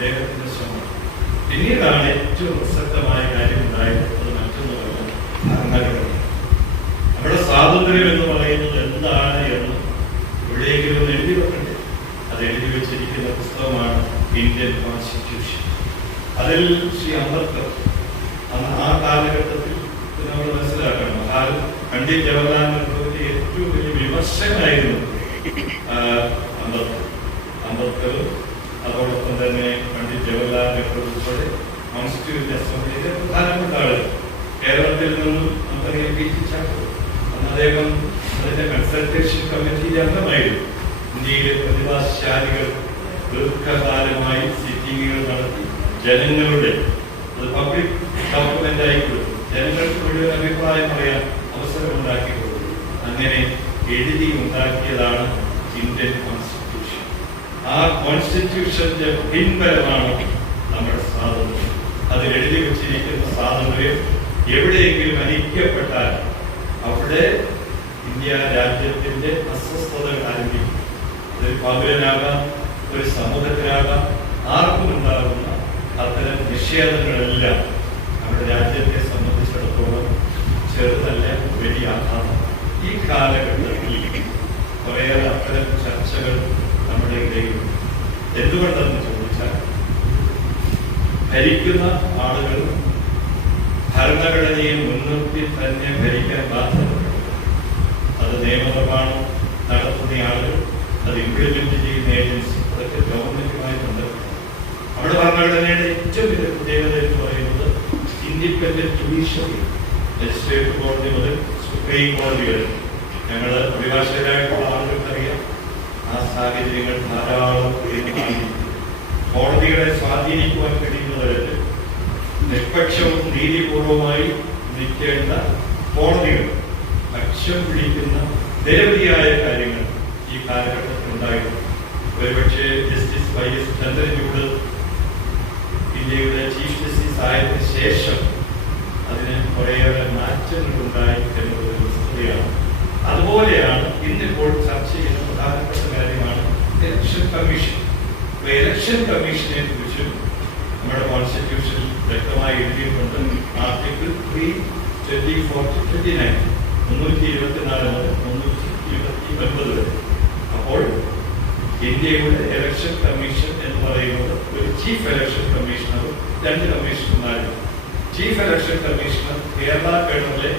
അദ്ദേഹത്തിന്റെ ശ്രമം. പിന്നീടാണ് ഏറ്റവും പ്രസക്തമായ കാര്യം ഉണ്ടായത്. അത് മറ്റൊന്നുമല്ല, ഭരണഘടന. നമ്മുടെ സ്വാതന്ത്ര്യം എന്ന് പറയുന്നത് എന്താണ് എന്ന് എവിടെയെങ്കിലും എഴുതി വെക്കണ്ടേ? അത് എഴുതി വെച്ചിരിക്കുന്ന പുസ്തകമാണ് ഇന്ത്യൻ കോൺസ്റ്റിറ്റ്യൂഷൻ. അതിൽ ശ്രീ അംബേദ്കർ ആ കാലഘട്ടത്തിൽ നമ്മൾ മനസ്സിലാക്കണം, പണ്ഡിറ്റ് ജവഹർലാൽ നെഹ്റുവിന്റെ ഏറ്റവും വലിയ വിമർശകനായിരുന്നു അംബേദ്കറും. അതോടൊപ്പം തന്നെ പണ്ഡിറ്റ് ജവഹർലാൽ നെഹ്റു ഉൾപ്പെടെ കോൺസ്റ്റിറ്റ്യൂന്റ് അസംബ്ലിയിലെ പ്രധാനപ്പെട്ട ആളുകൾ. കേരളത്തിൽ നിന്നും നമുക്കറിയാം പി ടി ചാക്കോ, അന്ന് അദ്ദേഹം അതിന്റെ കൺസൾട്ടേഷൻ കമ്മിറ്റിയിലെ അംഗമായിരുന്നു. ഇന്ത്യയിലെ പ്രതിഭാശാലികൾ ദീർഘകാലമായി സിറ്റിംഗുകൾ നടത്തി ജനങ്ങളുടെ പബ്ലിക് ഡോക്യുമെന്റ് ആയി കൊടുത്തു, ജനങ്ങൾക്ക് മുഴുവൻ അഭിപ്രായം പറയാൻ അവസരം ഉണ്ടാക്കി കൊടുത്തു. അങ്ങനെ എഴുതി ഉണ്ടാക്കിയതാണ് ഇന്ത്യൻ കോൺസ്റ്റിറ്റ്യൂഷൻ. ആ കോൺസ്റ്റിറ്റ്യൂഷന്റെ പിൻബലമാണ് നമ്മുടെ സ്വാതന്ത്ര്യം. അത് എഴുതി വെച്ചിരിക്കുന്ന സ്വാതന്ത്ര്യം എവിടെയെങ്കിലും ഹനിക്കപ്പെട്ടാൽ അവിടെ ഇന്ത്യ രാജ്യത്തിന്റെ അസ്വസ്ഥതകൾ ആരംഭിക്കും. അതൊരു പൗരനാകാം, ഒരു സമൂഹത്തിനാകാം, ആർക്കും ഉണ്ടാകുന്ന അത്തരം നിഷേധങ്ങളെല്ലാം നമ്മുടെ രാജ്യത്തെ സംബന്ധിച്ചിടത്തോളം ചെറുതല്ല, വലിയ ആഘാതം. ഈ കാലഘട്ടത്തിൽ കുറേയേറെ അത്തരം ചർച്ചകൾ നമ്മുടെ ഇടയിലുണ്ട്. എന്തുകൊണ്ടെന്ന് ചോദിച്ചാൽ, ഭരിക്കുന്ന ആളുകൾ ഭരണഘടനയെ മുൻനിർത്തി തന്നെ ഭരിക്കാൻ ബാധ്യതപ്പെടും. അത് നിയമനിർമ്മാണം നടത്തുന്ന ആളുകൾ, അത് ഇംപ്ലിമെന്റ് ചെയ്യുന്ന ഏജൻസി, അതൊക്കെ ഗവൺമെന്റുമായി ബന്ധപ്പെട്ടു. നമ്മുടെ ഭരണഘടനയുടെ ഏറ്റവും വലിയ പ്രത്യേകത എന്ന് പറയുന്നത് ഇൻഡിപെൻഡന്റ് ജുഡീഷ്യറി, മജിസ്ട്രേറ്റ് കോടതി മുതൽ സുപ്രീം കോടതി വരെ. ഞങ്ങൾ അഭിഭാഷകരായിട്ടുള്ള ആളുകൾക്കറിയാം, ആ സാഹചര്യങ്ങൾ ധാരാളം. കോടതികളെ സ്വാധീനിക്കുവാൻ കഴിയുന്ന തരത്തിൽ നിഷ്പക്ഷവും നീതിപൂർവമായി നിൽക്കേണ്ട കോടതികൾ ലക്ഷ്യം പിടിക്കുന്ന നിരവധിയായ കാര്യങ്ങൾ ഈ കാലഘട്ടത്തിൽ ഉണ്ടായിരുന്നു. ഒരുപക്ഷെ ജസ്റ്റിസ് YS ചന്ദ്രചൂഡ് ഇന്ത്യയുടെ ചീഫ് ജസ്റ്റിസ് ആയതിനു ശേഷം അതിന് കുറേയേറെ മാറ്റങ്ങൾ ഉണ്ടായി എന്നത് വസ്തുതയാണ്. അതുപോലെയാണ് ഇന്നിപ്പോൾ ചർച്ച ചെയ്യുന്ന പ്രധാനപ്പെട്ട കാര്യമാണ് ഇലക്ഷൻ കമ്മീഷൻ. ഇലക്ഷൻ കമ്മീഷനെ കുറിച്ച് നമ്മുടെ കോൺസ്റ്റിറ്റ്യൂഷനിൽ വ്യക്തമായി എഴുതിയിട്ടുണ്ട്. ആർട്ടിക്കിൾ 324-29 324 മുതൽ 329 വരെ. അപ്പോൾ ഇന്ത്യയുടെ ഇലക്ഷൻ കമ്മീഷൻ എന്ന് പറയുന്നത് ഒരു ചീഫ് ഇലക്ഷൻ കമ്മീഷണറും 2 കമ്മീഷണർമാരും. ചീഫ് ഇലക്ഷൻ കമ്മീഷണർ കേരള കേഡറിലെ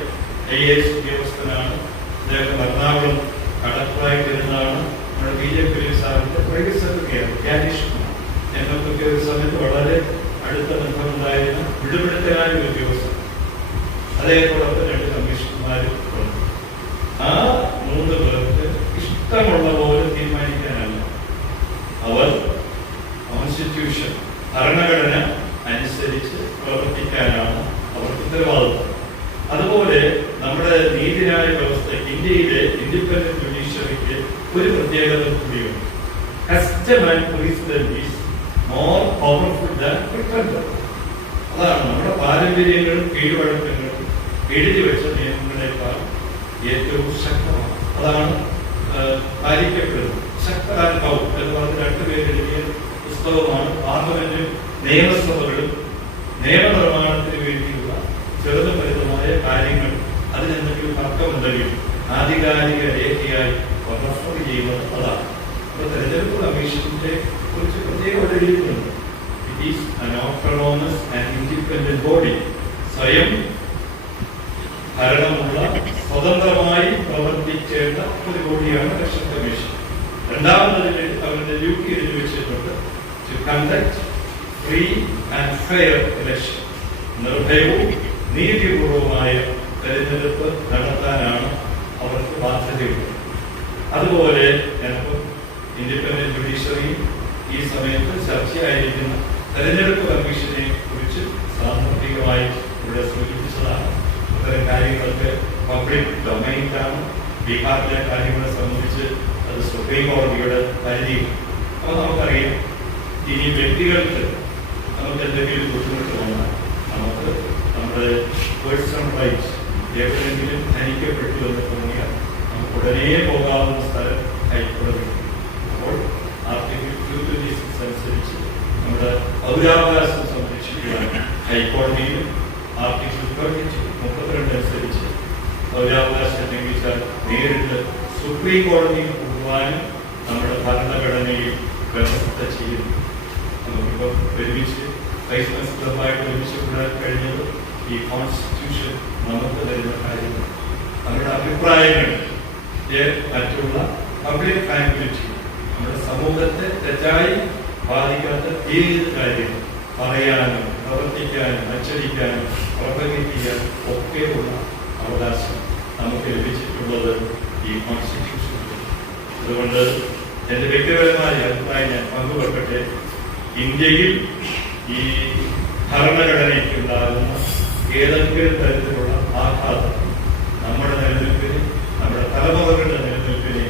IAS ഉദ്യോഗസ്ഥനാണ്. അദ്ദേഹം എറണാകുളം കളക്ടറായിട്ടിരുന്നതാണ്. നമ്മുടെ BJP സാറിന്റെ പ്രൈവറ്റ് സെക്രട്ടറിയാണ് ജ്ഞാനേഷ് കുമാർ. ഞങ്ങൾക്കൊക്കെ ഒരു സമയത്ത് വളരെ അടുത്ത ബന്ധമുണ്ടായിരുന്ന വിടുപെടുത്തലായ ഒരു ഉദ്യോഗസ്ഥൻ. അതേപോലത്തെ 2 കമ്മീഷണർമാരും ഉണ്ട്. ആ 3 പേർക്ക് ഇഷ്ടമുള്ള പോലെ തീരുമാനിക്കാനല്ല, അവർ കോൺസ്റ്റിറ്റ്യൂഷൻ ഭരണഘടന അനുസരിച്ച് പ്രവർത്തിക്കാനാണ് അവർക്ക് ഉത്തരവാദിത്വം. അതുപോലെ നമ്മുടെ നീതിന്യായ വ്യവസ്ഥയ്ക്ക്, ഇന്ത്യയിലെ ഇൻഡിപെൻഡന്റ് ജുഡീഷ്യറിക്ക് ഒരു പ്രത്യേകത കൂടിയുണ്ട്. Custom and president is more powerful than pretender. അതാണ് നമ്മുടെ പാരമ്പര്യങ്ങളും കീഴ്വഴക്കങ്ങളും എഴുതി വെച്ച നിയമങ്ങളെക്കാൾ ഏറ്റവും ശക്തമാണ്. അതാണ് പാലിക്കപ്പെടുന്നത്. ശക്തരാൻ കൗർ എന്ന് പറഞ്ഞ 2 പേര് എഴുതിയ പുസ്തകമാണ്. പാർലമെന്റും നിയമസഭകളും നിയമനിർമ്മാണത്തിന് വേണ്ടിയുള്ള ചെറുതും വലുതുമായ കാര്യങ്ങൾ, അതിനെന്തെങ്കിലും തർക്കമുണ്ടെങ്കിൽ ആധികാരിക രേഖയായി റെഫർ ചെയ്യുന്നത് അതാണ്. അപ്പോൾ തെരഞ്ഞെടുപ്പ് കമ്മീഷന്റെ കുറിച്ച് പ്രത്യേകം എഴുതിയിട്ടുണ്ട്. It is an autonomous and independent body. സ്വയം ഭരണമുള്ള സ്വതന്ത്രമായി പ്രവർത്തിക്കേണ്ട ഒരു ബോഡിയാണ് ഇലക്ഷൻ കമ്മീഷൻ. രണ്ടാമത് അവരുടെ ഡ്യൂട്ടി എഴുതി വെച്ചിട്ടുണ്ട്, to conduct free and fair election. നിർഭയവും നീതിപൂർവമായ തെരഞ്ഞെടുപ്പ് നടത്താനാണ് അവർക്ക് ബാധ്യതയുള്ളത്. അതുപോലെ ഇൻഡിപെൻഡന്റ് ജുഡീഷ്യറിയും ഈ സമയത്ത് ചർച്ചയായിരിക്കുന്ന തെരഞ്ഞെടുപ്പ് കമ്മീഷനെ കുറിച്ച് സാമ്പത്തികമായി ഇവിടെ സൂചിപ്പിച്ചതാണ്. അത്തരം കാര്യങ്ങളൊക്കെ പബ്ലിക് ഡൊമൈനിലാണ്. ബീഹാറിലെ കാര്യങ്ങളെ സംബന്ധിച്ച് അത് സുപ്രീം കോടതിയുടെ പരിധിയും. അപ്പോൾ നമുക്കറിയാം, ഇനി വ്യക്തികൾക്ക് നമുക്ക് എന്തെങ്കിലും ബുദ്ധിമുട്ട് വന്നാൽ നമുക്ക് നമ്മുടെ പേഴ്സണൽ റൈറ്റ്സ് എവിടെയെങ്കിലും ഹനിക്കപ്പെട്ടു എന്ന് തോന്നിയാൽ നമുക്ക് ഉടനെ പോകാവുന്ന സ്ഥലം ഹൈക്കോടതി. അപ്പോൾ ആർട്ടിക്കിൾ 226 അനുസരിച്ച് നമ്മുടെ നമ്മുടെ പൗരാവകാശം സംരക്ഷിക്കുവാൻ ഹൈക്കോടതിയിലും ആർട്ടിക്കിൾ 32 അനുസരിച്ച് പൗരാവകാശം ലംഘിച്ചാൽ നേരിട്ട് സുപ്രീം കോടതിയിൽ പോകുവാനും നമ്മുടെ ഭരണഘടനയിൽ വ്യവസ്ഥ ചെയ്യുന്നു. നമുക്കിപ്പോൾ ഒരുമിച്ച് ക്രൈസ്മസ് ക്ലബായിട്ട് ഒരുമിച്ച് കൂടാൻ കഴിഞ്ഞത് ഈ കോൺസ്റ്റിറ്റ്യൂഷൻ നമുക്ക് തരുന്ന കാര്യങ്ങൾ. നമ്മുടെ അഭിപ്രായങ്ങൾ മറ്റുള്ള പബ്ലിക് ട്രാങ്ക്വിലിറ്റി, നമ്മുടെ സമൂഹത്തെ തെറ്റായി ബാധിക്കാത്ത ഏത് കാര്യം പറയാനും പ്രവർത്തിക്കാനും അച്ചടിക്കാനും പ്രൊപ്പഗേറ്റ് ചെയ്യാനും ഒക്കെയുള്ള അവകാശം നമുക്ക് ലഭിച്ചിട്ടുള്ളത് ഈ കോൺസ്റ്റിറ്റ്യൂഷനിൽ. അതുകൊണ്ട് എൻ്റെ വ്യക്തിപരമായ അഭിപ്രായം ഞാൻ പങ്കുവെക്കട്ടെ. ഇന്ത്യയിൽ ഈ ഭരണഘടനയ്ക്കുണ്ടാകുന്ന ഏതെങ്കിലും തരത്തിലുള്ള ആഘാതം നമ്മുടെ നിലനിൽപ്പിനെ, നമ്മുടെ തലമുറകളുടെ നിലനിൽപ്പിനെ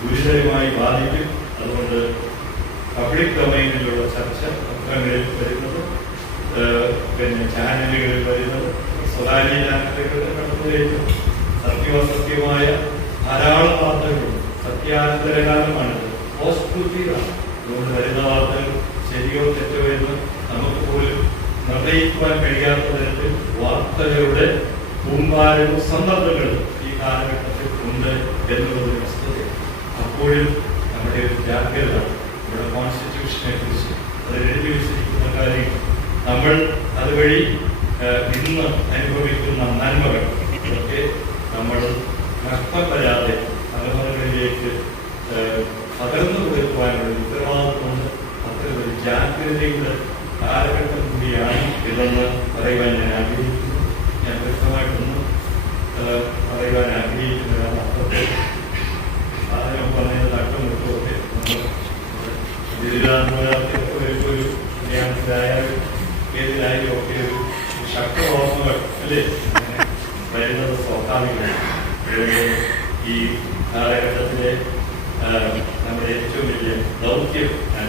ഗുരുതരമായി ബാധിക്കും. അതുകൊണ്ട് പബ്ലിക് ഡൊമൈനിലുള്ള ചർച്ച പത്രങ്ങളിൽ വരുന്നത്, ചാനലുകളിൽ വരുന്നത്, സ്വകാര്യ ചാനലുകളുടെ കടന്നുകയറ്റം, സത്യാസത്യമായ ധാരാളം വാർത്തകളുണ്ട്. സത്യാനന്തരകാലമാണിത്, പോസ്റ്റ് ട്രൂത്തിലാണ്. അതുകൊണ്ട് വരുന്ന വാർത്തകൾ ശരിയോ തെറ്റോ എന്ന് നമുക്ക് പോലും നിർണ്ണയിക്കുവാൻ കഴിയാത്ത തരത്തിൽ വാർത്തകളുടെ പൂമ്പാരവും സന്ദർഭങ്ങളും ഈ കാലഘട്ടത്തിൽ ഉണ്ട് എന്നുള്ളൊരു വസ്തുതയാണ്. അപ്പോഴും നമ്മുടെ ഒരു ജാഗ്രത, നമ്മുടെ കോൺസ്റ്റിറ്റ്യൂഷനെ കുറിച്ച് അതിൽ എഴുതി വെച്ചിരിക്കുന്ന കാര്യം, നമ്മൾ അതുവഴി ഇന്ന് അനുഭവിക്കുന്ന നന്മകൾ ഇതൊക്കെ നമ്മൾ നഷ്ടം വരാതെ തലമുറകളിലേക്ക് പകർന്നു കൊടുക്കുവാനുള്ള ഉത്തരവാദിത്വമുണ്ട്. അത്തരമൊരു ജാഗ്രതയുടെ കാലഘട്ടം കൂടിയാണ് ഇതെന്ന് പറയുവാൻ ഞാൻ ആഗ്രഹിക്കുന്നു. ഞാൻ വ്യക്തമായിട്ടൊന്ന് പറയുവാൻ ആഗ്രഹിക്കുന്നതാണ്. അപ്പത്തെ സാധനം പറഞ്ഞത് തട്ടും മുട്ടുമൊക്കെ ദുരിതാത്മകത്തൊക്കെ വരുമ്പോൾ ഒരു കല്യാണത്തിലായാലും ഏതിലായാലും ഒക്കെ ഒരു ശക്ത ഓർമ്മകൾ അല്ലേ വരുന്നത് സ്വാഭാവികമാണ്. ഈ കാലഘട്ടത്തിലെ നമ്മുടെ ഏറ്റവും വലിയ ദൗത്യം ഞാൻ